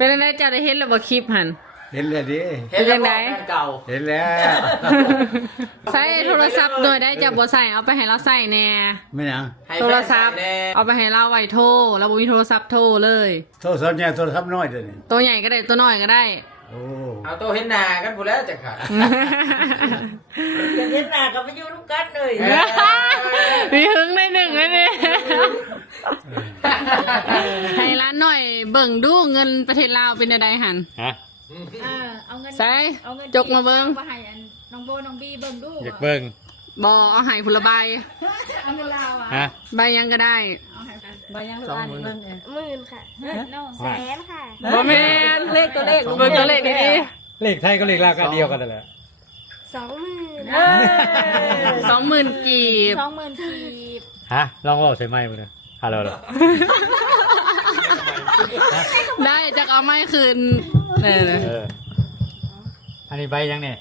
เป็นอะไรจะได้เห็นแล้วบ่คลิปหัน เห็นเลยดิ เป็นยังไง เก่า เห็นแล้ว ใช้โทรศัพท์หน่อยได้จะบ่ใส่เอาไปให้เราใส่แน่ ไม่ยัง โทรศัพท์เอาไปให้เราไว้โทรแล้วบ่มีโทรศัพท์โทรเลย โทรศัพท์เนี่ยโทรศัพท์น้อยเดี๋ยวนี้ ตัวใหญ่ก็ได้ตัวน้อยก็ได้ โอ้ เอาตัวเห็นหน้ากันพูดแล้วจะขาด เห็นหน้ากับไปอยู่ทุกกันเลย มีหึงได้หนึ่งเลยเนี่ยให้ร้านหน่อยเบิ่งดูเงินประเทศลาวเป็นอะไรหัน ฮะ เอาเงิน ใส่ เอาเงิน จกมาเบิ่ง มาให้อันน้องโบน้องบีเบิ่งดู อยากเบิ่ง บ่เอาให้พุละใบ เอาเงินลาวอ่ะ ฮะ ใบยังก็ได้ เอาให้กัน บายังอ่านเบิ่ง 10,000ค่ะ น้อง แสนค่ะ บ่แม่น เลขตัวเลข เบิ่งตัวเลขดี เลขไทยก็เลขลาวก็เดียวกันนั่นแหละ 20,000 20,000กีบ 20,000กีบ ฮะลองเว่าใส่ไม้มึงนะฮัลโหลเหรอ ได้จะเอาไม้คืนเออ เอออันนี้ใบยังเนี่ย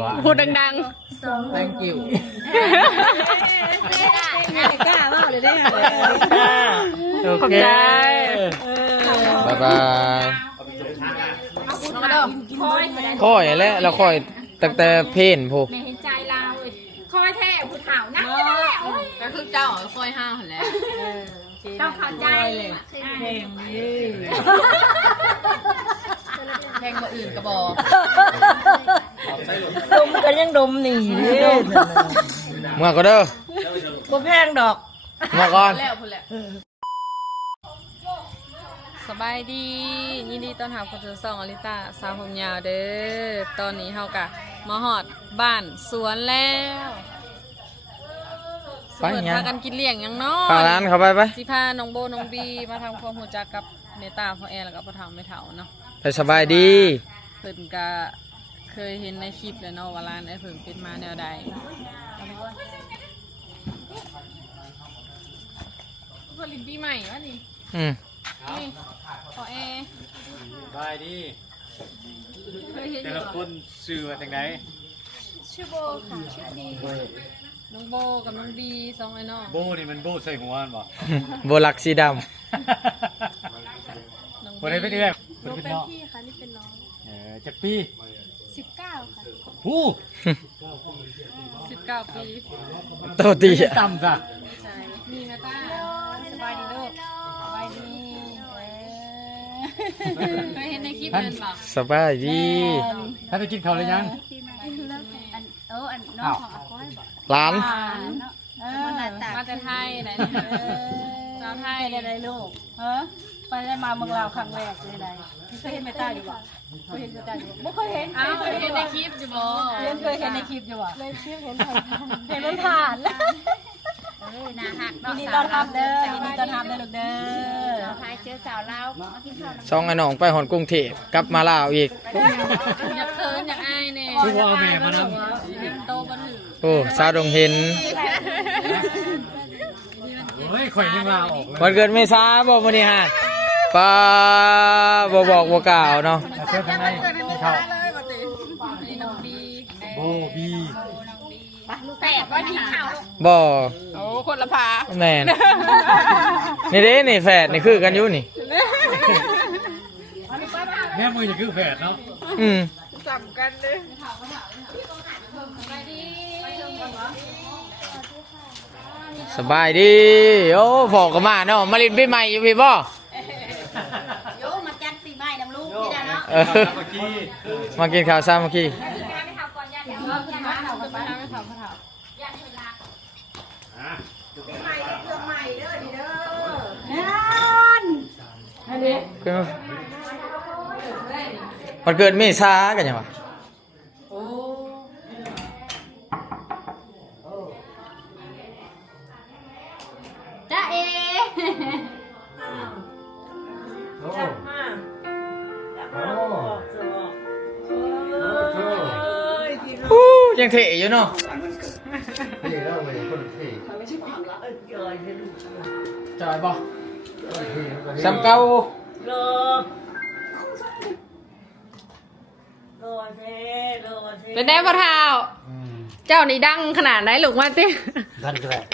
บ่ พูดดัง แตงกิ้ว กล้าว่าเลยได้ค่ะ โอ ๆขอบ เค ใจ บายบาย มาเด้อคอย ค่อยแล้วเราค่อยตั้งแต่เพนพู ไม่เห็นใจลาวเลยคอยแท้ผู้เฒ่านะ ก็คือเจ้าคอยห้าหันแหล้ว ต้องเข้าใจ เพลงนี้ แพงกว่าอื่นกระบอก ดมกันยังดมหนีเลย เมื่อก็เด้อ บ่แพงดอก เมื่อก่อน แล้วพุ่นแหละสบายดียินดีต้อนรับเข้าสู่ช่องอลิตาสาวผมยาวเด้อตอนนี้เฮากะมาฮอดบ้านสวนแล้วสวนพากันกินเลี้ยงหยังเนาะ พาร้านเข้าไปไป สิพาน้องโบน้องบีมาทำความรู้จักกับเมตาพ่อแอร์แล้วก็พ่อเฒ่าแม่เฒ่าเนาะ ไปสบายดี เพิ่นก็เคยเห็นในคลิปแล้วเนาะว่าร้านไอ้เพิ่นเป็นมาแนวใดผลิตปีใหม่วะนี่ อืม นี่พ่อแอร์ บายดี เคยเห็นอ แต่ ยู่ ละ บ่ คนชื่อว่าจังได ชื่อโบค่ะ ชื่อดี น้องโบกับน้องบีสองไอ้น้อง โบนี่มันโบใส่หัวมันบ่ โบลักสีด น้อง บ่ได้เป็นเอื้อน โบ เป็น เป็น น้อง พี่ค่ะ นี่เป็นน้อง จักปี 19 ค่ะ ฮู้ 19 ปี ำโตตีอะ ต่ำซะ มีเมตา สบายดีลูกสบายดี เคยเห็นในคลิปเพิ่นบ่ สบายดี ถ้าไปกินข้าวหรือยัง อันน้องของอาก้อยบอก ร้าน มาแต่ไทยไหนสาวไทย ไปได้ลูกฮะไปได้มาเมืองลาวครั้งแรกเลยได้เคยเห็นเมตาอยู่บ่เคยเห็นเมตาอยู่บ่เคยเห็น อ้าวเคยเห็นในคลิปอยู่บ่ เคยเห็นในคลิปอยู่บ่ เลยชื่อเห็นผ่าน เห็นมันผ่าน น่าหัก ยินดีต้อนรับเด้อยินดีต้อนรับเด้อลูกเด้อ พายเจอสาวลาวมากินข้าว สองไอ้น้องไปหอนกรุงเทพกลับมาลาวอีก อยากเคินอยากอายเนี่ย คือว่าเอาแม่มานำ ยังโตบ่ถึง โอ้สาวดงเห็น เฮ้ยข่อยยังลาออกเลย วันเกิดเมษาบ่มื้อนี้ฮะป้าบ่บอกบ่กล่าวเนาะ เชิญข้างในกินข้าว นี่น้องบี โบบี แปดว่ากินข้าว บ่ โอ้คนละพา แม่นนี่เด้นี่แฝดนี่คือกันอยู่นี่ แม่มือจะคือแฝดเนาะ อืม สำกันเลย สบายดีโอ้พอก็มาเนาะมาลินปีใหม่อยู่พี่บ่ โยมาจัดปีใหม่น้ำลูกนี่นะเนาะ เออมากินข้าวซ้ำเมื่อกี้ มันเกิดเมษากันยังวะ จ้าเอ ยังเทอยู่เนาะจอยบ่ซ้ำเก่าร อเท่รอเท่ เป็นได้พ่อเฒ่าเจ้านี่ดังขนาดไหนลูกมาติ ท่านแกรก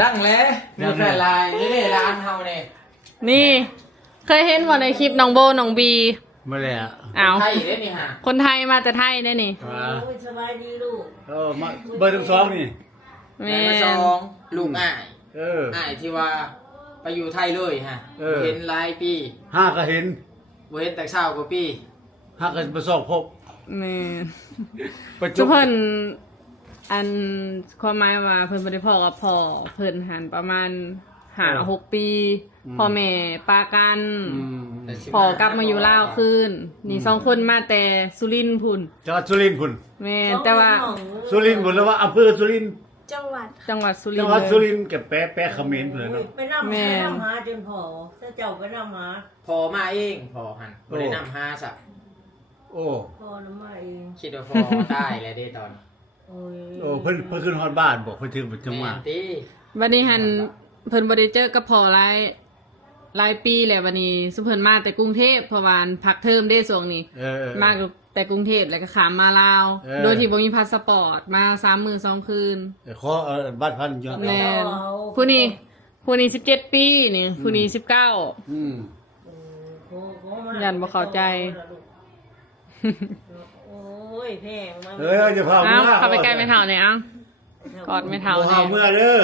ดังแล้วมีแฟนลายนี่ร้านเฮาเนี่ย นี่ เคยเห็นบ่ในคลิปน้องโบน้องบี มาแล้ว อ้าว ไทยได้นี่ฮะ คนไทยมาแต่ไทยได้นี่ มา สบายดีลูก มาเบอร์ทั้งสองนี่ แม่ แม่มาสองลูกอ้าย อ้ ายที่ว่าไปอยู่ไทยเลยฮะ บ่ เห็นหลายปี ห้าก็เห็น บ่เห็นแต่เช้ากว่าปี ห้าก็ประสบพบ แม่ ประ ทุ จุ กเพิ่นอันความหมายว่าเพิ่นบ่ได้พ่อกับพ่อเพิ่นหันประมาณ5-6 ปีพ่อแม่ปากัน แต่สิ พ่อกลับมาอยู่ลาวคืนนี่สองคนมาแต่สุรินทร์พุ่น จังหวัดสุรินทร์พุ่น แม่แต่ว่า สุรินทร์พุ่นแล้วว่าอำเภอสุรินทร์ จังหวัด จังหวัดสุริ จั น ง ท หวัด ร์ สุ เลย รินทร์กับแปะเขมรเลยเนาะ ไปนำ แม่ หาจนพอถ้าเจ้าไปนำหา พอมาเองพอหันบ่ได้นำหาซะ โอ้ พอนำมาเอง คิดว่าพอได้แล้วเด้ตอน โอ้ย โอ้เพิ่นขึ้นฮอดบ้านบอกเพิ่นถึงจังห แม่ วะ นติ วันนี้หันเพิ่นบ่ได้เจอกับพ่อหลายปีแล้ววันนี้สุเพิ่นมาแต่กรุงเทพเพราะว่าพักเทอมได้ช่วงนี้ มาแต่กรุงเทพแล้วก็ขามมาลาว โดยที่บ่มีพาสปอร์ตมา3 มื้อ 2 คืน ขอบัตรพันยอด แม่นผู้นี้17 ปีนี่ผู้นี้19 อืม ยันบ่เข้าใจ โอ้ยแพงมาก จะพา เอ้า เมื่อ เข้าไปใกล้ไม่เท่าเลยเอ้า กอดไม่เท่า พา แน่ เมื่อเด้อ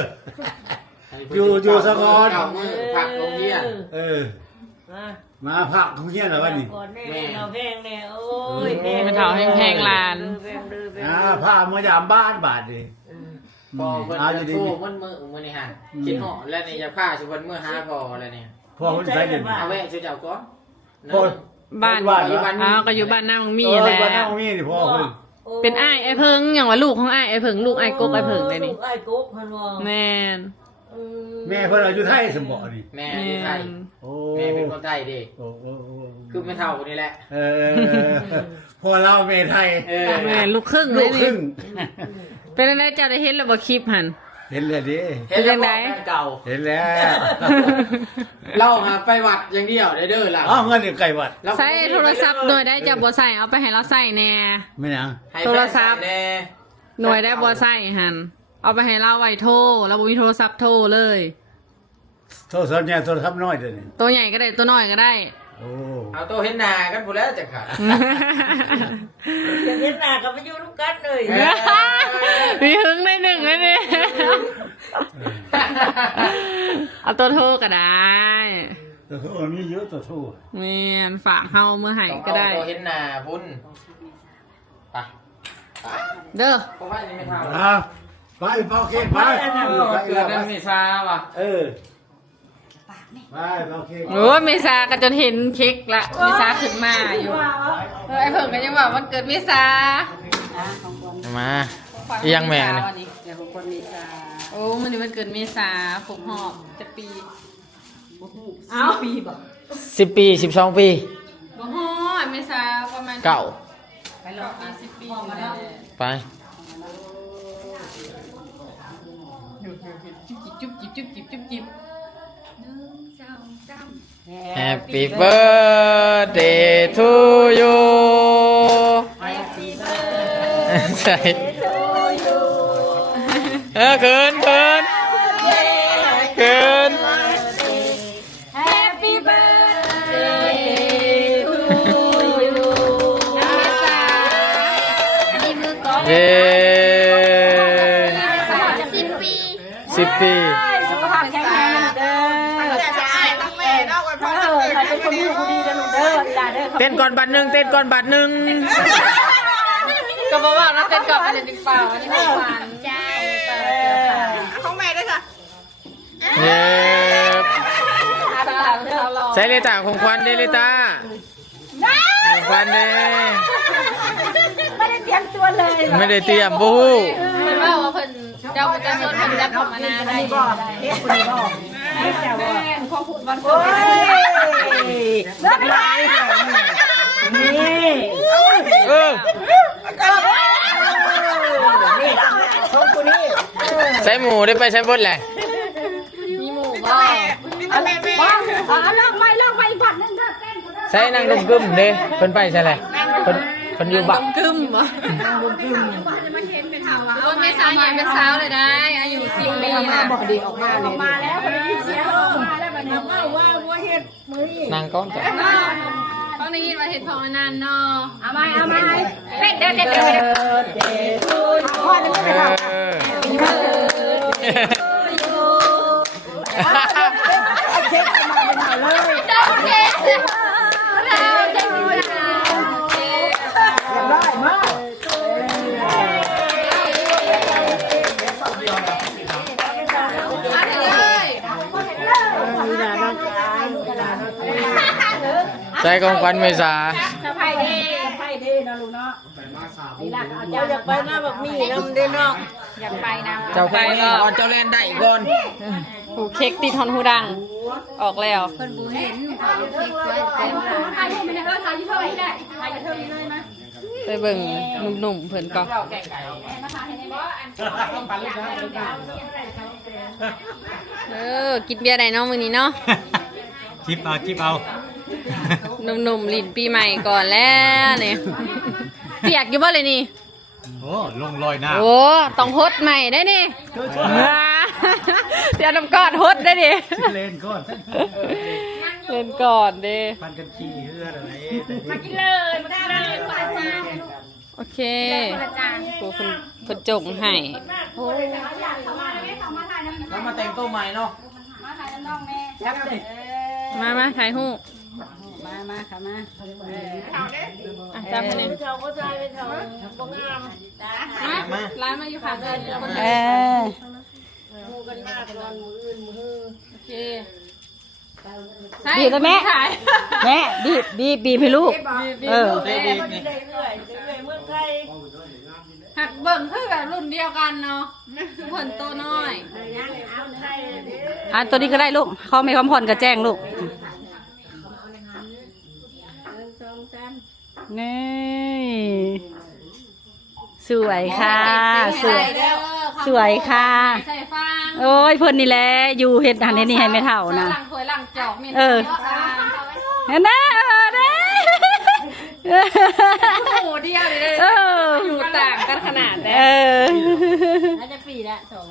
อยู่สะกอน เจ้ามือผักโรงเรียน มา มาพักของเฮียนแล้ววันนี้ ก่อนแน่เราแพงแน่โอ้ยแพง ไม่เท่าแพงลาน แพงดื้อแพง พาเมื่อยามบ้านบาทดิ พอเพิ่น เอา จะ ดี โทรมื้อนี้ฮะคิดเหาะแล้วนี่จะพาสิเพิ่นมื้อหาพอแล้วนี่ พ่อคนใช้เด่น เอาแวะช่วยเจ้าก่อน พ่อ บ้าน บ้าน อ้าวก็อยู่บ้านนางมี แห แห ละ ละ บ้านน้องมีนี่พ่อเพิ่น เป็นอ้ายไอ้เพิงอย่างว่าลูกของอ้ายไอ้เพิงลูกอ้ายกกไอ้เพิงเลยนี่ ไอ้กุ๊กพันวอ แม่น แม่เพิ่นอายุไทยสมบ่นี่ แม่ แม่ อยู่ไทย น โอ้ แม่เป็นคนไทยเด้ โอ้โอ้ คือไม่เท่าคนนี้แหละ พ่อเราแม่ไทย แม่นลูกครึ่งเล ลู ย กครึ่ นี่ ง เป็นอะไรเจ้าได้เห็นแล้วบ่คลิปหัน เห็นแล้วดิ เห็นแล้วบอกแฟนเก่า เห็นแล้ว เล่าหาไปวัดอย่างเดียวเด้อล่ะ อ้าวเงินนี่ไก่วัด ใส่โทรศัพท์หน่วยได้จะบ่ใส่เอาไปให้เราใส่แน่ ไม่หยัง ให้ โทรศัพท์ แฟนแน่ หน่วยได้บ่ใส่หันเอาไปให้เราไว้โทรเราบ่มีโทรศัพท์โทรเลย โทรศัพท์ใหญ่โทรศัพท์น้อยเด้อนี่ ตัวใหญ่ก็ได้ตัวน้อยก็ได้ โอ้ เอาโตเห็นหน้ากันพูดแล้วจะขาด เห็นหน้ากับไปอยู่ทุกกันเลย มีหึงได้หนึ่งเลยเนี่ยเอาตัวโทรก็ได้ ตัวโทรมีเยอะตัวโทร แม่นฝากเฮาเมื่อไหร่ก็ได้ โตเห็นหน้าพุ่นไป เด้อ เพราะว่านี่ไม่เท่า ไปเป่าเค้กไป เกิดนั้นมีซาว่ะ ไปเป่าเค้ก โอ้ยเมษาก็จนเห็นเค้กละเมษาขึ้นมาอยู่ไอ้เพิ่งก็ยังว่าวันเกิดเมษา มาเอียงแม่นี่ เดี๋ยวคนมีสา โอ้มันนี่วันเกิดเมษาผมหอบจะปี ปีบ่ 10 ปี 12 ปี บ่ฮอดเมษาประมาณ เก่า ไปรอบ20 ปีมาแล้ว ไป จุ๊บจิบจุ๊บจิบจุ๊บจิบ Happy birthday to you ใช่เกิน Happy birthday to you เมษานี่มือกอง เย้ 10 ปี 10 ปี สุขภาพแข็งแรงเด้อต้องแม่เนาะวันพ่อใครเป็นคนดีคนดีเด้อลูกเด้ออย่าเด้อ เต้นก่อนบัตรหนึ่ง ก็บอกว่าเราเต้นกับอะไรบิ๊กเปล่าอันนี้ไม่หวานใจ ของแม่ด้วยค่ะ เย้ใช้เลต้าของควันเดเลต้าของควันเด ไม่ได้เตรียมตัวเลย ไม่ได้เตรียมบู เพิ่นว่าเพิ่นเจ้าจะเพิ่นทำยัดของมานาได้ แม่พ่อพูดวันโอ้ยเลิกไล่นี่ นี่ของกูนี่ ใช้หมูได้ไปใช้บดแหละ มีหมูบ่ อะไรแม่ลอกไปอีกผัดนึงเด้อเต้น ใช้นางดมกึมเด้เพิ่นไปใช่แหละเพิ่นอยู่บัก กึมบ่โอ้ยเมษาใหญ่เป็นสาวเลยได้อายุ10 ปีนะ บอกดีออกมาแล้วคนได้ยินเสียงออกมาแล้วมัน ว่าเฮ็ดมื้อนี้ นางก้อนจ้ะ ฟังได้ยินว่าเห็ดพองนานเนาะ เอามาเด็ด พ่อนึงไม่ทำ เช็คมาเป็นหน่อยเลยได้มาก ใจของขวัญเมษา จะไผ่เด้นะลูกเนาะอยากไปหน้าแบบมีน้ำเด้เนาะอยากไปนะ เจ้าไปก่อนเจ้าเล่นได้ก่อน หูเค้กตีทอนหูดังออกแล้ว ถ่ายรูปไม่ได้ถ่ายยูทูบไม่ได้ถ่ายยูทูบเลยมั้ย ไปเบิ่งหนุ่มๆเพิ่นก็กินเบียร์ได้เนาะมื้อนี้เนาะ จิบเอา หนุ่มๆลิ้นปีใหม่ก่อนแล้วนี่เปียกอยู่บ่เลยนี่ โอ้ลงลอยหน้า โอ้ต้องฮดใหม่ได้นี่เดี๋ยวน้ำก้อนฮดได้ดิ เล่นก่อน เล่นก่อนเด้ พันกันขี้เฮืออะไร มากินเลยมาได้เลยคนละจาน โอเคครูคนจงให้ แล้วมาแต่งตัวใหม่เนาะ มาถ่ายหูป มาค่ะมา จับมาเนี่ยมาร้านมาอยู่ค่ะโอเค บีบเลยแม่แม่บีบให้ลูกเออ หักเบิ่งคือแบบรุ่นเดียวกันเนาะผลโตน้อย ตัวนี้ก็ได้ลูกเขาไม่ความผ่อนก็แจ้งลูกนี่สวยค่ะสวยค่ะ ใส่ฟัง โอ้ยเพิ่นนี่แหละอยู่เฮ็ดหันนี่ให้ไม่เท่านะ หลังถวยหลังจอกมี เห็นไหมหมูเดียวเลย เออ อยู่ต่างกันขนาด เอ นี้ อ น่าจะปีละสอง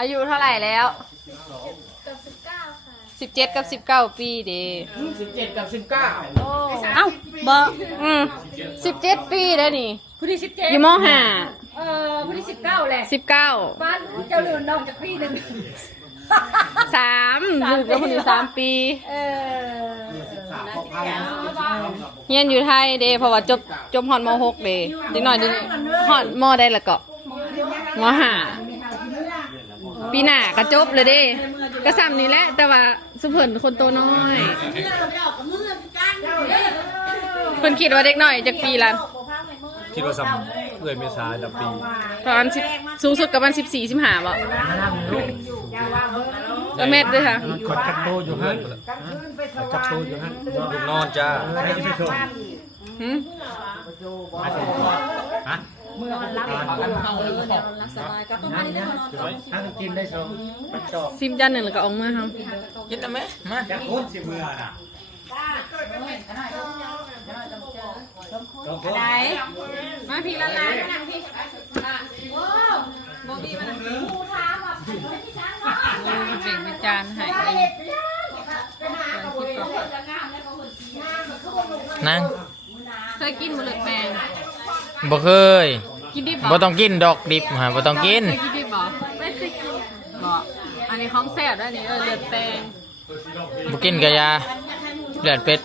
อายุเท่าไหร่แล้ว กับ19 ค่ะ 17 กับ 19 ปีเด้ 17 กับ 19 เอ้าบอก 17 ปีได้นี่ ผู้ที่17อยู่ม ผู้ที่19แหละ .5 19 บ้านเจ้าลืมน้องจากปีหนึ่ง 3ลูกแล้วคนนี้3 ปี เออ เรียนอยู่ไทยเด้เพราะว่าจบฮอดม .6 เด้เด็กน้อยเดี๋ยวนี้ฮอดมได้แล้วก็ม .5 ปีหน้าก็จบเลยเด้ก็ซ้ำนี่แหละแต่ว่าสุเพิ่นคนโตน้อยเพิ่นคิดว่าเด็กน้อยจักปีละ คิดว่าซ้ำเอื้อยเมษาดับปี ประมาณ10สูงสุดก็ประมาณ14 15บ่เม็ดด้วยค่ะ กดจับโตอยู่ฮั่นจับโตอยู่ฮั่นลูกนอนจ้าไม่ใช่ชม หึ ฮะ กินได้สองจอก ซิมจานหนึ่งแล้วก็เอามือเฮา กินได้ไหมมา จากคนสิมือน่ะ ไหนมาพี่ละลายมานั่งพี่โบบี้มานั่งพี่เบ่งเป็นจานให้ นั่ง เคยกินหมดเลยแปลง บ่เคย กินดิบ บ่ต้องกินดอกดิบฮะบ่ต้องกิน เคยกินดิบบ่ไม่เคยกินบ่อันนี้ของแซ่บด้วยนี่เลือดแปลง บ่กินกะยาเลือดเป็ด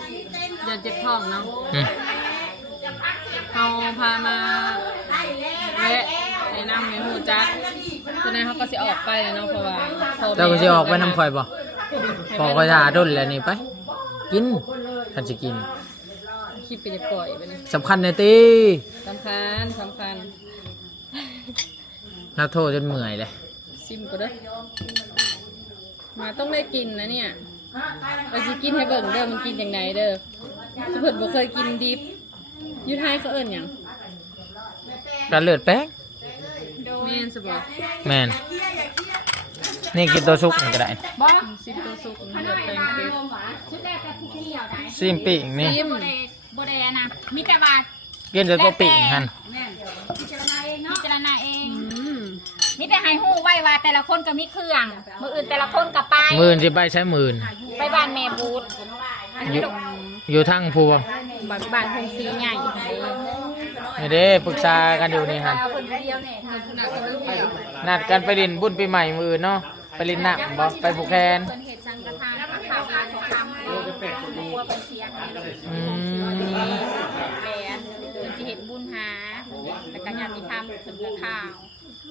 เลือดเจ็บท้องเนาะ อืม เขาพามาแวะในน้ำในหูจักตอนนั้นเขาก็สิออกไปเนาะเพราะว่าพ่อแม่ เจ้าก็สิออกไปน้ำข่อยบ่พอข่อยทาดนแล้วนี่ไป กินคันสิกิน คลิปไปจะปล่อยไปนี่ สำคัญแน่ติ สำคัญ นักโทษจนเมื่อยเลย ซิมก็เด้อมาต้องได้กินนะเนี่ยไปสิกินให้เบิ่งเด้อมันกินอย่างไรเด้อถ้าเพิ่นบ่เคยกินดิบอยู่ไทยเขาเอิ้นหยัง การเลือดแป๊ก แม่นสบ่ แม่นนี่กินตัวซุกนี่ก็ได้ บ่ซิมตัวสุกเลือดแปลงเป็ด ชุดแรกกับผู้ที่เหล่าไหน ซิมปีกนี่ ซิม โบเดนะมีแต่ว่า กินแต่ตัวปีกหัน พิจารณาเองเนาะพิจารณาเอง อืม มี มีแต่ให้ฮู้ไว้ว่าแต่ละคนก็มีเครื่องมื้ออื่นแต่ละคนก็ไป หมื่นสิไปใช้หมื่น ไปบ้านแม่บูด อยู่ทั้งภูบ่ บ้านพงศรีใหญ่ นี่เด้ปรึกษากันอยู่นี่ฮะ เอาเพิ่นผู้เดียวเนี่ย นัดกันไปดินบุญปีใหม่มื้ออื่นเนาะไปลินน้ำบ่ไปผูกแขน เพิ่นเฮ็ดสังฆทานแล้วก็ข่าวการของทำให้บัวเป็นเสียงให้ อืม แหวนเพิ่นสิเฮ็ดบุญหาแล้วก็ญาติธรรมเพิ่นก็ข่าว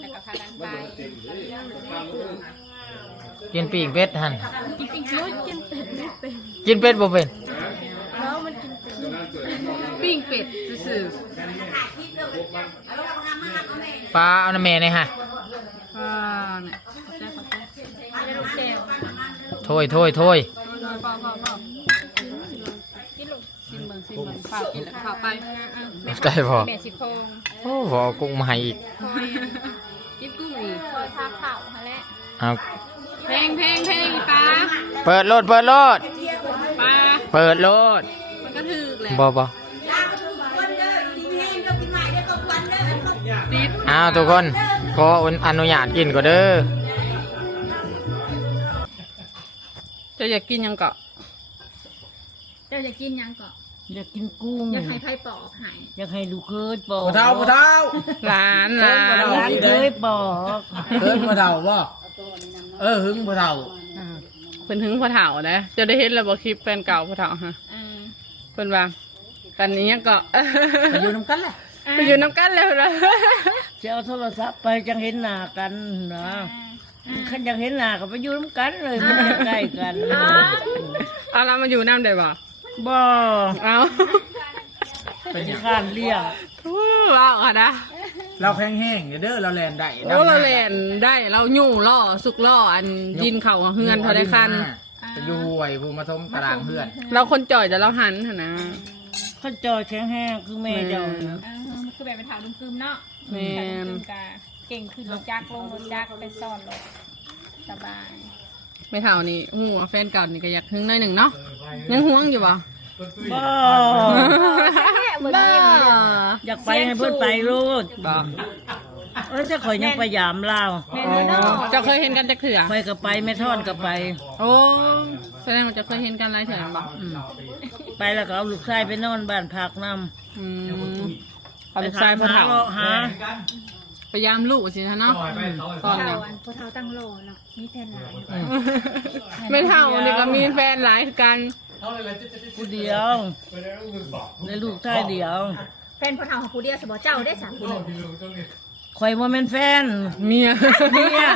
แล้วก็พากันไป กินปีกเป็ดหั่น จริงๆรู้กินเป็ดไม่เป็น กินเป็ดบ่เป็น แล้วมันกินเป็ด ปิ้งเป็ดซื่อ ปลาเอาน้ำแม่นี่ฮะ ๆอ่าเนี่ย ไม่ได้ลูกแก้ว โถย กินลูกชิมเบิ่งข้าวกินแล้วข้าวไป ใจพอ แม่สิโคง โอ้พอกุ้งมาให้อีก กินกุ้งอีก คอยทาเข่าฮะแหละ เอา เพลงปลา เปิดโลด ปลา เปิดโลด มันก็ถึกแหละ บ่ ติด อ้าวทุกคนขออนุญาตกินก็เด้อ จะอยากกินหยังเกาะ เจ้าจะกินยังก่อน อยากกินกุ้ง อยากให้ไผ่ปอกให้ อยากให้ลูกเคยปอก ผู้เฒ่าผู้เฒ่า หลาน ร้านเคยปอก เพิ่นผู้เฒ่าบ่หึงผู้เฒ่า เพิ่นถึงพ่อเฒ่านะจะได้เห็นแล้วบ่คลิปแฟนเก่าพ่อเฒ่าฮะ อ่า เพิ่นว่ากันนี้ยังเกาะ ไปอยู่นํกันแหละ ไปอยู่น้ำกันแล้วนะ จะเอาโทรศัพท์ไปจังเห็นหน้ากันนะขันอยากเห็นหน้าก็ไปอยู่น้ำกันเลยมันใกล้กัน เอาเรามาอยู่น้ำได้บ่ บ่ เอา เป็นข้านเลี้ยง ทู้เอาค่ะนะ เราแข็งแห้งเด้อเราแลนได้ โอ้เราเล่นได้เรายุ่งล่อสุกล่ออันยินเข่าเฮือนเขาได้คัน ไปอยู่ห่วยผู้มาทมตารางเพื่อน เราคนจ่อยแต่เราหันหั่นนะ ข้าจอยแข็งแห้งคือแม่เจ้านะ มันคือแบบเป็นถาวดุมกึมเนาะ แม่น กาเก่งขึ้นรถจักรลงรถจักรไปซ่อนรถสบาย ไม่เท่านี่หัวแฟนเก่านี่ก็อยากหึงหน่อยหนึ่งเนาะยังห่วงอยู่บ่ บ่ บ้า อยากไปให้เพื่อนไปรูด บ่ จะข่อยยังไปยามลาว แม่นเลยเนาะ จะเคยเห็นกันจะเถื่อ ไปก็ไปแม่ท่อนก็ไป โอ้แสดงว่าจะเคยเห็นกันหลายเถื่อบ่ ไปแล้วก็เอาลูกชายไปนอนบ้านพักน อืม ำ เอาลูกชายพ่อเฒ่า หา พยายามลูกสิท่านเนาะตอน เฒ่า นี้ อันพวกเฒ่าตั้งโลเนาะมีแทนหลาย ไม่เท่านี่ก็มีแฟนหลายคือกัน ผู้เดียวในลูกชายเดียว แฟนพวกเฒ่าของผู้เดียวสบเจ้าได้สามผู้ ข่อยว่าแม่นแฟน เมีย เนี่ย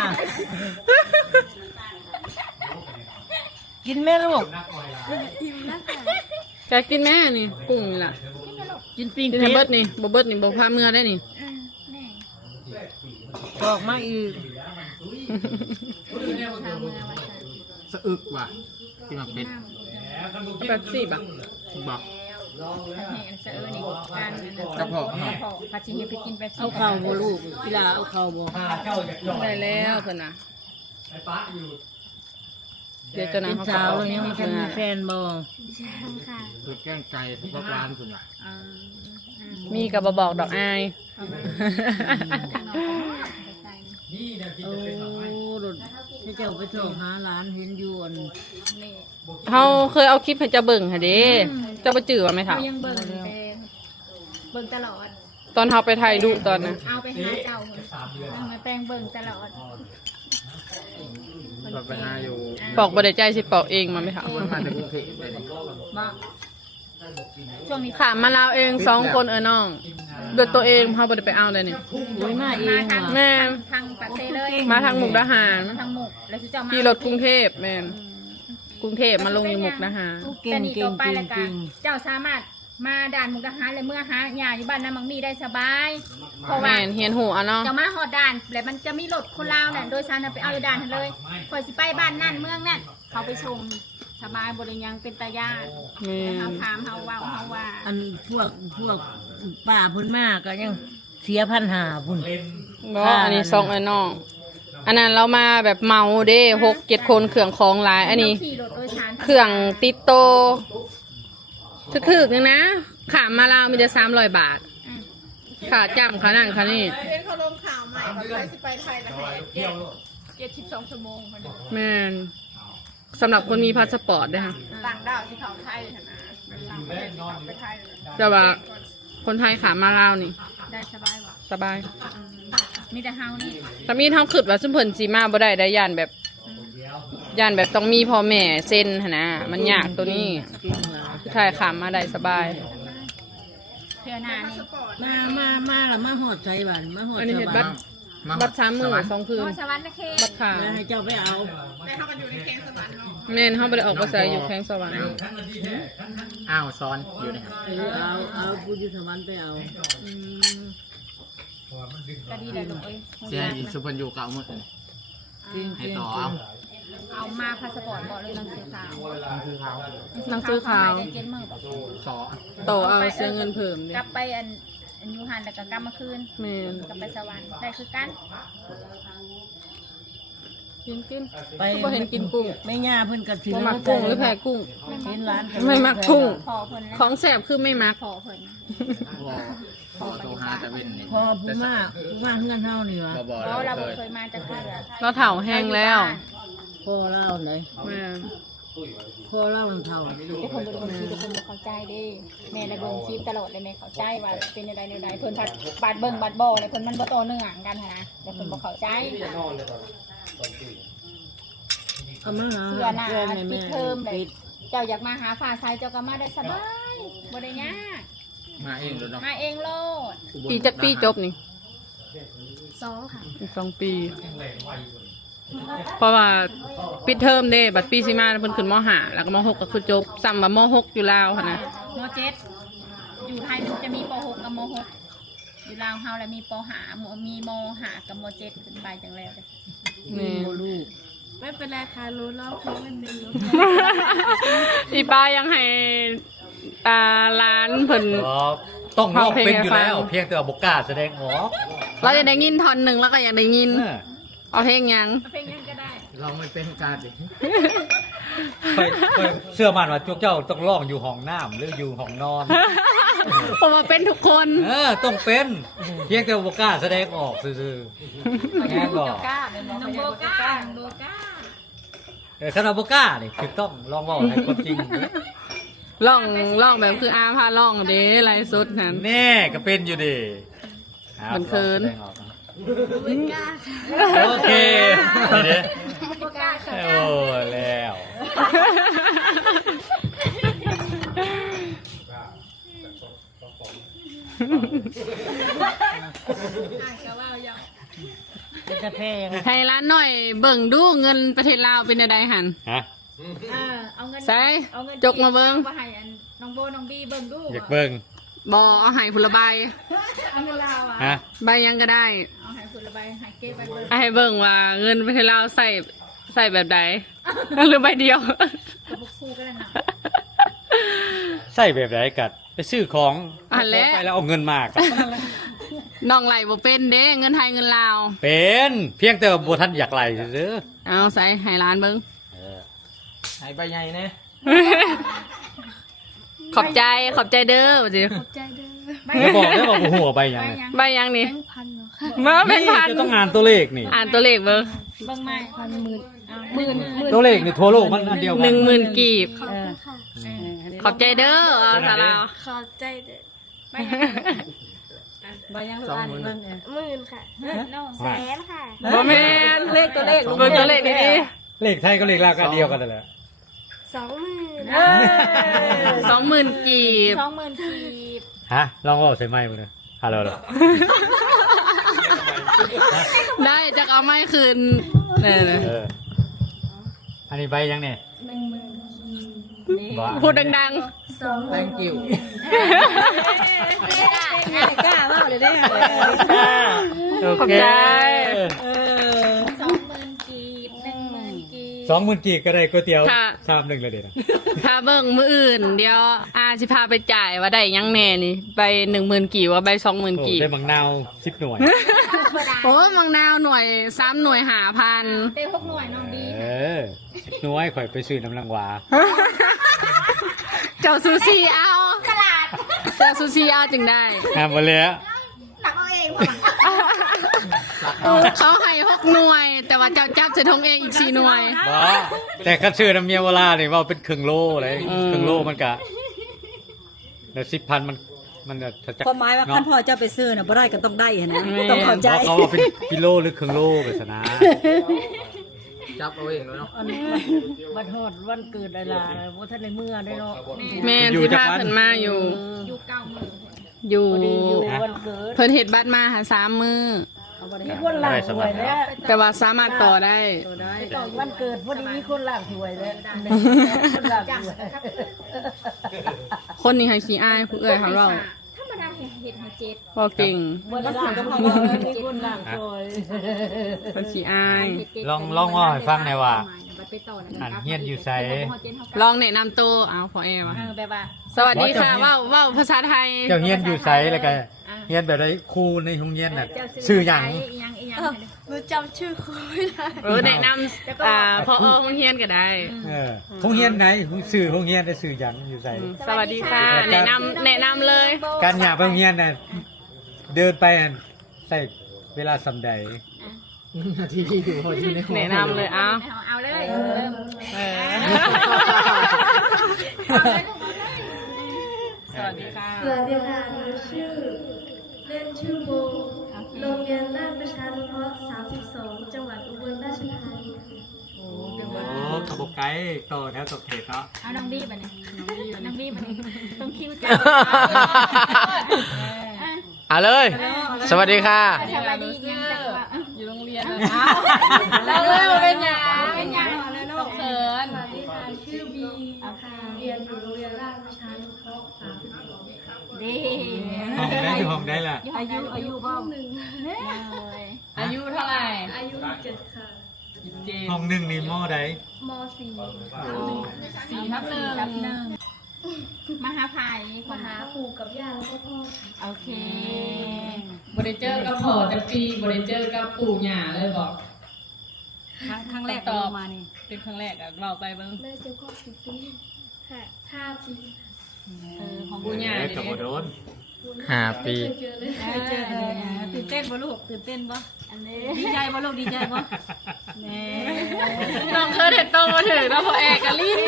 กินแม่ลูก แกกินแม่นี่กุ้งนี่ล่ะ กินปิ้ง กิน เป็ ให้เบิด ด นี่บ่เบิดนี่บ่พาเมื่อได้นี่ บอกมาอีก สะอึกว่ะที่มาเป็ด แบบสิบอ่ะ บอก แห่งเสือนี่การ กระเพาะ พัชิเฮไปกินไป เอาข้าวบ่ลูกกีฬาเอาข้าวบ่ ได้แล้วเพิ่นน่ะเดี๋ยวจะ เป็น นำเขา สาว เอา แล้วยังมีกันมีแฟนบ่ ค่ะ คือแกงไก่พวกร้านคุณว่ะ มีก็บ่บอกดอกอาย โอ้รถให้เจ้าไปส่งหาหลานเห็นอยู่อัน เฮาเคยเอาคลิปให้เจ้าเบิ่งหั่นเด้เจ้าบ่จื้อว่าไหมเฒ่า ยังเบิ่งเบิ่งตลอด ตอนเฮาไปถ่ายรูปตอนน่ะ เอาไปหาเจ้ามาแปลงเบิ่งตลอด เราไปหาอยู่ ปอกบ่ได้ใจสิปอกเองมาไหมเฒ่า มันมาจากกรุงเทพเลย บ่ช่วงนี้ ถามมาลาวเอง2คนน้องด้วยตัวเองเฮาบ่ได้ไปเอาเลยนี่ อุ้ยมาเอ มาง ทาง ว่ะ แม่ ทางปักเซเลย มาทางมุกดาหาร ทางหมุกแล้วสิเจ้ามา ขี่รถกรุงเทพแม่นกรุงเทพมาลงอยู่มุกดาหาร เก่ แต่ ง นี่ เก่ ต่ ง อไป เก่ แล้ ง วกั เก่ น ง เจ้าสามารถมาด่านมุกดาหารเลยเมื่อหาหญ้าอยู่บ้านน้ำมังมีได้สบายเพราะว่า แม่นเฮียนหูอ่ะเนาะ จะมาหอดด่านแล้วมันจะมีรถคนลาวน่ะโดยสารน่ะไปเอาอยู่ด่านนั่นเลยคอยสิไปบ้านนั่นเมืองนั่นเขาไปชมสบายบริยังเป็นตาญาติ แม่ เขา น ถามเขาเว่าเขาว่า อันพวกป้าพุ่นมากก็ยังเสีย1,500พุ่น บ่อันนี้2ไอ้น้อง อันนั้นเรามาแบบเมาเด้6-7 คนเครื่องของหลาย อันนี้ ขี่รถโดยสาร เครื่องติดโตถึกๆนึงนะขามมาลาวมีแต่300 บาทขาจำขานั่นขานี่ เป็นเขาลงข่าวใหม่ ไปไทยนะคะ72 ชั่วโมงคนเดียว แม่นสำหรับคนมีพาสปอร์ตด้วยค่ะ ต่างดาวที่เขาไทยนะต่างประเทศที่เขาไปไทย แต่ว่าคนไทยขามาลาวนี่ ได้สบายว่ะ สบาย มีแต่เฮานี่ ถ้ามีเท่าขึ้นว่าซุ่มเพิ่นสีมาบ่ได้ย่านแบบต้องมีพ่อแม่เซ็นหั่นนะมันยากตัวนี้ใช่ขามาได้สบาย เพื่อหน้านี่ มาละมาหอดใจบ้านมาหอด อันนี้ ชาว เห็น บ้า บั น ตร3 มื้อ2 คืน โอ้สวรรค์นะเค บัตรขาว แล้วให้เจ้าไปเอา แม่นเฮาบ่ได้ออกภาษาอยู่แข้งสวรรค์ อ้าวซ้อนอยู่นะครับ เอาผู้อยู่สวรรค์ไปเอา ก็ดีเลยลูกเอ้ย เสียอีสุพรรณอยู่เก่าหมดเลยให้ต่อเอา มาพาสปอร์ตบอกเลยหนังสือขาว หนังสือขาว ได้เจ็ดมื้อบอก ต่อ โตเอาเสียเงินเพิ่มเด้ กลับไปอันยูฮันแล้วก็กลับมาคืน แม่น กลับไปสวรรค์ได้คือกัน กิน ไป บ่เห็นกินกุ้ง ไม่ย่าเพิ่นกับสิ บ่มักกุ้งหรือแพ้กุ้ง เห็นร้าน ไม่มักกุ้ง พอเพิ่นแล้ว ของแสบคือไม่มัก พอเพิ่น พอโตหาแต่เว้นนี่ พอผู้มาเฮือนเฮานี่วะ บ่ เพราะเรา เรา บ่ เค เค ย ยมาจากเรือ เราเถ่าแห้งแล้ว พอเล่าไหน แม่น พอเล่ามันเท่า ทุกคนเป็นคนคิดทุกคนบ่เข้าใจเด้แม่ละเบิ่งคลิปตลอดเลยแม่เข้าใจว่าเป็นจังได๋เพิ่นพัดบาดเบิ่งบาดบ่เลยเพิ่นมันบ่โตเนื่องกันหันนะแต่เพิ่นบ่เข้าใจ ก็มาหา เพื่อหน้า พ่อ ปิ แม่ ดเทอมเลยเจ้าอยากมาหาฝ่าไซเจ้าก็มาได้สบายบ่ได้ยาก มาเองดูเนาะ มาเองโลด ปีจักปีจบนี่ 2 ค่ะ อีก2 ปี เพราะว่าปิดเทอมเด้บัดปีสิมาเพิ่นขึ้นม.5แล้วก็ม.6ก็คือจบซ้ำว่าม .6 อยู่ลาวหั่นนะ ม.7อยู่ไทยมันจะมีป .6 กับม .6 อยู่ลาวเฮาแล้วมีป .5 มีม .5 กับม .7 ขึ้นไปจังแล้ว แม่น ไม่เป็นไรค่ะรู้รอบเพลงมันหนึ่ง อีป้ายังให้ร้านเพิ่น ต้องร้องเป็นอยู่แล้ว ฟัง เพียงแต่ว่าบกล้าแสดงออก เราจะได้ยินท่อนหนึงแล้วก็อยากได้ยิน เออ เอาเพลงหยัง เพลงนั้นก็ได้ เราไม่เป็นการดิ ไปเชื่อมั่นว่าพวกเจ้าต้องร้องอยู่ห้องน้ำหรืออยู่ห้องนอน ผมว่าเป็นทุกคน ต้องเป็นเพียงแต่ว่าบกล้าแสดงออกซื่อๆแง่บอก กล้าเป็นน้องโบก้าน้องโบก้า ขนาดบกล้านี่คือต้องลองบอกให้คนจริง ร้องแบบคืออาพาร้องเด้ไรสุดนั้น แน่ก็เป็นอยู่ดิ มันเคิน แสดงออกนะ ไม่กล้าค่ะ โอเคเดี๋ยว ไม่กล้าค่ะ โอ้แล้ว เป็นกาแฟยังไง ให้ร้านหน่อยเบิ่งดูเงินประเทศลาวเป็นอะไรหัน ฮะ เอาเงิน ใส่ เอาเงิน จกมาเบิ่ง ว่าให้อันน้องโบน้องบีเบิ่งดู อยากเบิ่ง บอเอาให้ผุละใบ เอาเงินลาวอ่ะ ฮะ ใบยังก็ได้ เอาให้ผลใบให้เก็บไปเบิ่ง เอาให้เบิ่งว่าเงินประเทศลาวใส่แบบใด หรือใบเดียว กับบุกคู่ก็ได้นะ ใส่แบบไหนกัดไปซื้อของ อ่ะแล้ว ไปแล้วเอาเงินมากัด น้องไหลบ่เป็นเด้เงินไทยเงินลาว เป็นเพียงแต่ว่าบัวท่านอยากไหลซื้อ เอาใส่ให้ร้านเบิ่ง ให้ใบใหญ่นะ ขอบใจเด้อว่าสิ ใจเด้อ แล้วบอกได้ว่าหัวใบยังไง ใบยังนี่ พันเหรอค่ะ มาเป็นพัน จะต้องอ่านตัวเลขนี่ อ่านตัวเลขเบิ่ง เบิ่งใหม่ พันหมื่น หมื่น ตัวเลขนี่ทั่วโลกมันอันเดียวกั 10,000กีบ ขอบคุณค่ะ ขอบใจเด้อเอาสาลาว ขอบใจเด้อ ใบยัง ใบยังอันมันเนี่ย หมื่นค่ะ น้อง แสนค่ะ บ่แม่นเลขตัวเลขเบิ่งตัวเลขดี เลขไทยก็เลขลาวก็อันเดียวกันนั่นแหละ 20,000 20,000กีบ 20,000กีบ ฮะลองเอาใส่ไม้มาเลยฮัลโหล ได้จะเอาไม้คืนเนี่ย เอออันนี้ใบยังเนี่ยบ้า พูดดัง thank you กล้าว่าเลยได้ไง โอ ๆขอบ เค ใจ 20,000กีบ10,000กีบ 20,000กีบก็ได้ก๋วยเตี๋ยวชามหนึ่งเลยเด็ด ถ้าเบิ่งมืออื่น เดี๋ยวอาสิพาไปจ่ายว่าได้หยังแน่นี่ใบ10,000กีบว่าใบ20,000กีบ ได้บางนาว10หน่วย โอ้มังนาวหน่วย3หน่วย5,000 ได้6หน่วยน้องบี เออหน่วยข่อยไปซื้อน้ำลังวา เจ้าซูซีเอาตลาดเจ้าซูซีเอาจึงได้ หามาเลยอะ หลักเอาเองพอหลัง เขาให้6หน่วย แต่ว่าเจ้าจับใส่ทงเองอีก4หน่วย บ่แต่คันชื่อน้ำเมียวลาเนี่ยว่าเป็นครึ่งโลเลย อืม ครึ่งโลมันกะเดี๋ยว10,000มันจะ ความหมายว่าคันพ่อเจ้าไปซื้อน่ะบ่ได้ก็ต้องได้นะต้องเข้าใจ เขาเอาเป็นกิโลหรือครึ่งโลไปซะนะ จับเอาเองแล้วเนาะ วันฮอดวันเกิดได้ล่ะบ่ทันได้เมื่อได้เนาะ แม่นสิพาเพิ่นมาอยู่ อยู่เก้ามือ อยู่ อยู่วันเกิด เพิ่นเฮ็ดบัตรมาหา3มื้อ เอาบ่ได้มีคนล่างถวยแล้ว แต่ว่าสามารถต่อได้ ตัวได้วันเกิดพอดีมีคนล่างถวยแล้วคนล่างถวย คนนี้ให้ขี้อายผู้เอื้อยเขาเรา ธรรมดาเห็ดให้เจ็ด บ่เก่ง บ่ได้ล่างก็พอแล้วมีคนล่างถวย เพิ่นขี้อาย ลองว่าให้ฟังหน่อยว่า บัดไปต่อนะ อันเฮียนอยู่ไส ลองแนะนำตัวเอาพอแอวะ แบบว่า สวัสดีค่ะเว้าภาษาไทย เจ้าเฮียนอยู่ไสแล้วก็เฮียนแบบใดครูในโรงเรียนน่ะชื่อหยัง ยัง หนูจำชื่อครูไม่ได้ แนะนำพอโรงเรียนก็ได้ โรงเรียนไหนชื่อโรงเรียนได้ชื่อหยังอยู่ไส สวัสดีค่ะ แนะนำเลย การอยากไปโรงเรียนน่ะเดินไปน่ะใส่เวลาสำใด นาทีที่อยู่พออยู่ในห้อง แนะนำเลยเอา เอาเลย สวัสดีค่ะ สวัสดีค่ะหนูชื่อเล่นชื่อโบโรงเรียนราชประชานุเคราะห์32 จังหวัดอุบลราชธานี โอ้ขบไกด์โตแถวตกเขตเนาะ เอาน้องดีไปเนี่ยน้องดีไปต้องคิวจ้า เอาเลย สวัสดีค่ะ สวัสดียังแต่ว่า อยู่โรงเรียน แล้วเป็นยังเลยลูกเขิน สวัสดีค่ะชื่อบีค่ะเรียนอยู่โรงเรียนราชประชานุเคราะห์32 ดี ห้องได้อยู่ห้องได้ล่ะ อายุพ่อ อายุเท่าไหร่ อายุ7ค่ะ ห้องหนึ่งนี่หม้อใด ม 4/1มหาภัย .4 มาหาปู่กับย่าแล้วก็พ่อ โอเค บริเจอร์กับพ่อจะปีบริเจอร์กับปู่ย่าเลยบอก ครั้งแรก ตอบ มานี่ เป็นครั้งแรกอะเราไปเบิ้ง ได้เจอพ่อ10 ปีค่ะ5 ปี ของปู่ย่า กับโดน 5 ปี เจอเลย เจอเลยตื่นเต้นบ่ลูกตื่นเต้นบ่ดีใจบ่ลูกดีใจบ่แม่ น้องเคยเห็นโตมาถึงแล้วพอแอกกับลิ้น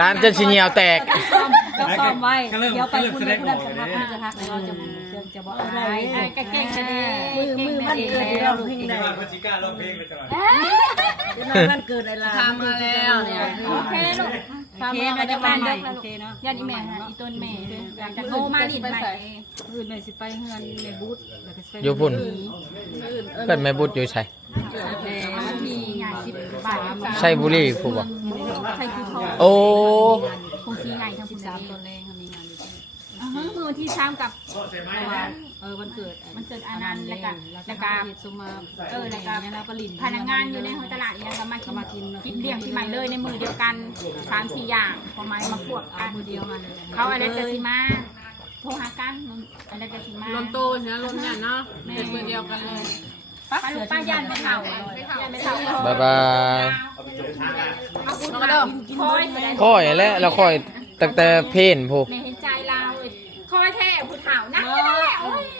ร้านจะชิเนียวแตก ก็ซ้อมไว้เดี๋ยวไปคุณได้คุณจะทักเราจะบอกอะไรก็เก่งแน่มือมันเกิดเราเพลงใด พัชิก้าร้องเพลงเลยตลอด มันเกิดอะไรล่ะ ทำมาแล้วเนี่ย โอเคลูก โอเคเราจะบ้านเด็กโอเคเนาะ ญาติแม่อีต้นแม่หลังจากโทรมาดิไปใส่ อื่นหน่อยสิไปเฮือนในบูธแล้วก็ไป อยู่พุ่น เพิ่นไม่บุดอยู่ใช่ มีงาน10 บาท ใช่บุรีผู้บ่ ใช่คือเขา โอ้ คงซีใหญ่ทั้งผู้สาม ตอนแรกมีงานอยู่ มือที่3กับ วันเกิด มันเกิดอานันต์แล้วก็ ซุมา แล้วก็ แล้วก็ลิน พนักงานอยู่ในห้องตลาดเนี่ยก็มากินเลี้ยงที่ใหม่เลยในมือเดียวกัน 3-4 อย่างประมาณมาพวกกัน มือเดียวมาเลย เขาอะไรจะสิมาโทรหากันอะไรจะสิมา ลนโตใช่ไหมลนเนี่ยเนาะเป็นมือเดียวกันเลย ป้าลูกป้ายันไปเถ่ายันไปเถ่า บ๊ายบาย น้องกระโดดคอย ค่อยแล้วเราค่อยตั้งแต่เพนผู้ ไม่เห็นใจเราคอยแท้ผู้เถ่านะ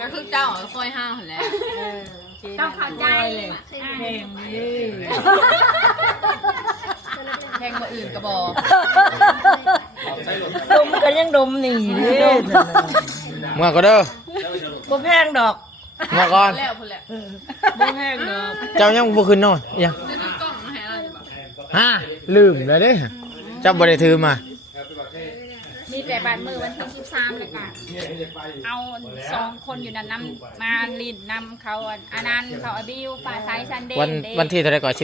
ก็คือเจ้าคอยห้าวแหล้ว ต้องเข้าใจ เพลงนี่ แข่งมาอื่นกระบอก ดมกันยังดมหนีเลย เมื่อก็เด้อ บ่แพงดอก เมื่อก่อน แล้วพุ่นแหละ บ่แพงดอก เจ้ายังบ่ขึ้นนอนยัง จะดูกล้องมาให้เราอยู่บ่ ฮะลืมแล้วเด้เจ้าบ่ได้ถือมา มีแต่บาดมือวันที่13เลยค่ะเอา2 คนอยู่นั่นนำมาลินนำเขาอานันต์เขาอบิวฝ่าไซซันเดย์ วันที่เท่าไหร่ก่อน10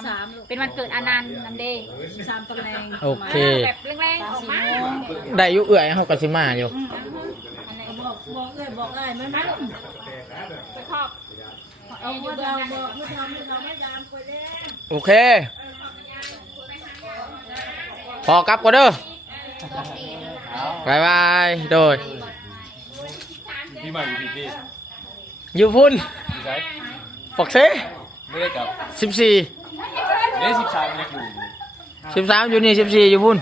13เป็นวันเกิดอานันต์นำเดย์ 3ตำแหน่ง โอเค แบบแรงๆออกมา ได้อยู่เอื้อยเฮาก็สิมาอยู่ บอกได้มันนะ ไปครอบ เอาพวกเราบอกพวกเราไม่ยามไปแล้ว โอเค พอกลับก็เด้อ บายบาย โดย พี่ใหม่อยู่พี่ อยู่พุ่น พี่ใช่ ฝักเซ ไม่ได้กับ 14 ได้13ยังอยู่ 13อยู่นี่14อยู่พุ่น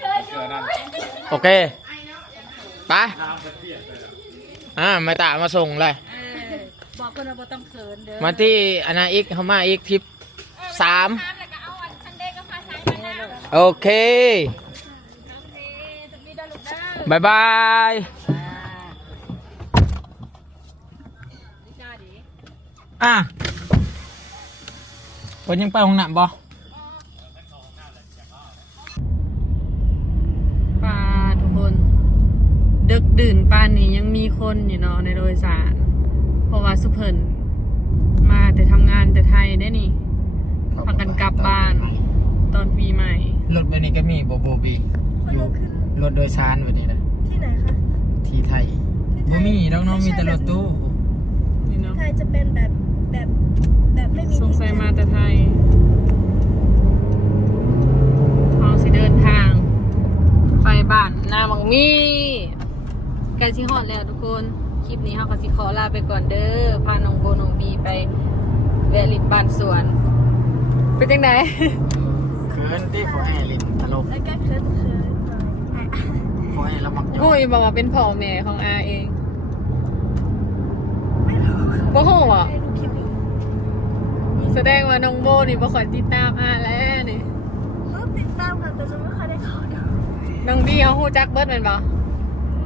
เกินนั่น โอเค ไป ไม่ตามาส่งเลย บอกคนว่าบ่ต้องเขินเด้อ มาที่อนาอีกเขามาอีกทริป3 แล้วก็เอาอันซันเดย์ก็พาสายมาแล้ว โอเค จะมีดาลูกเด้อบ ายบายอ่ะวันยังไปห้องน้ำบ่ ป้าทุกคนดึกดื่นป้านนี้ยังมีคนอยู่เนาะในโดยสารเพราะว่าสุเพิ่นมาแต่ทำงานแต่ไทยได้นี่พากันกลับบ้านตอนปีใหม่ รถวันนี้ก็มีโบโบบีอยู่รถโดยสารวันนี้นะ ที่ไหนคะ ที่ไทยบ่มีน้องๆมีแต่รถตู้ นี่เนาะ ไทยจะเป็นแบบไม่มี สงสัยมาแต่ไทยเอาสิเดินทาง ไปบ้านนาบังมีใกล้สิฮอดแล้วทุกคนคลิปนี้เฮาก็สิขอลาไปก่อนเด้อพาน้องโบน้องบีไปแวะลินบ้านสวน เป็นจังได เขินที่เขาให้ลินตลก แล้วก็เคิร์ดหน่อย เขาให้ระมักยอ โอ้ยบอกว่าเป็นพ่อแม่ของอาเองบ่ฮู้บ่แสดงว่าน้องโบนี่บ่ค่อยติดตามอาแล้วนี่ ก็ติดตามค่ะแต่จะไม่ค่อยได้เข้าดู น้องบีเขาฮู้จักเบิดแม่นบ่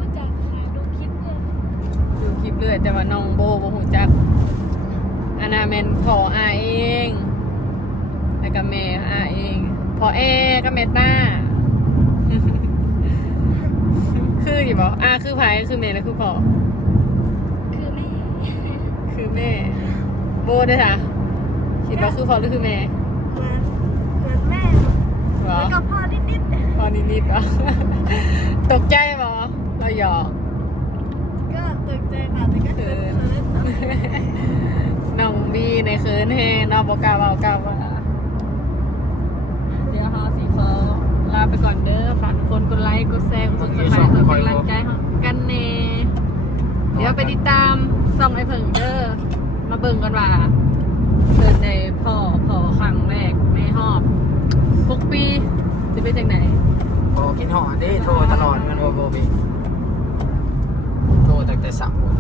รู้จักค่ะดูคลิปเนี่ย ดูคลิปเรื่อยแต่ว่าน้องโบบ่ฮู้จักอานาแม่นพ่ออาเองแล้วก็แม่อาเองพ่อแอก็แม่ต้า คืออยู่บ่อาคือไผคือแม่แล้วคือพ่อ คือแม่ คือแม่โบด้วยค่ะคิดว่าคือพ่อหรือคือแม่ เหมือนแม่ เหรอ แล้วก็พ่อนิด พอนิดๆวะ ตกใจบ่เราหยอก ๆก็ตกใจค่ะแต่ก็เคิร์ด น้องบีในเขินแฮน้องบอกกล้าเว้ากล้าว่าเดี๋ยวเฮาสิขอลาไปก่อนเด้อฝากทุกคนกดไลค์กดแชร์กด Subscribe เพื่อเป็นกำลังใจให้กันแน่เดี๋ยวไปติดตามส่องไอ้เพิ่งเด้อมาเบิ่งกันว่าเพิ่นได้พ่อครั้งแรกในรอบ6 ปีจะเป็นจังได โอ้กินหอดเด้โทรตลอดแมันโบโบบีโทรตั้งแต่3 โมง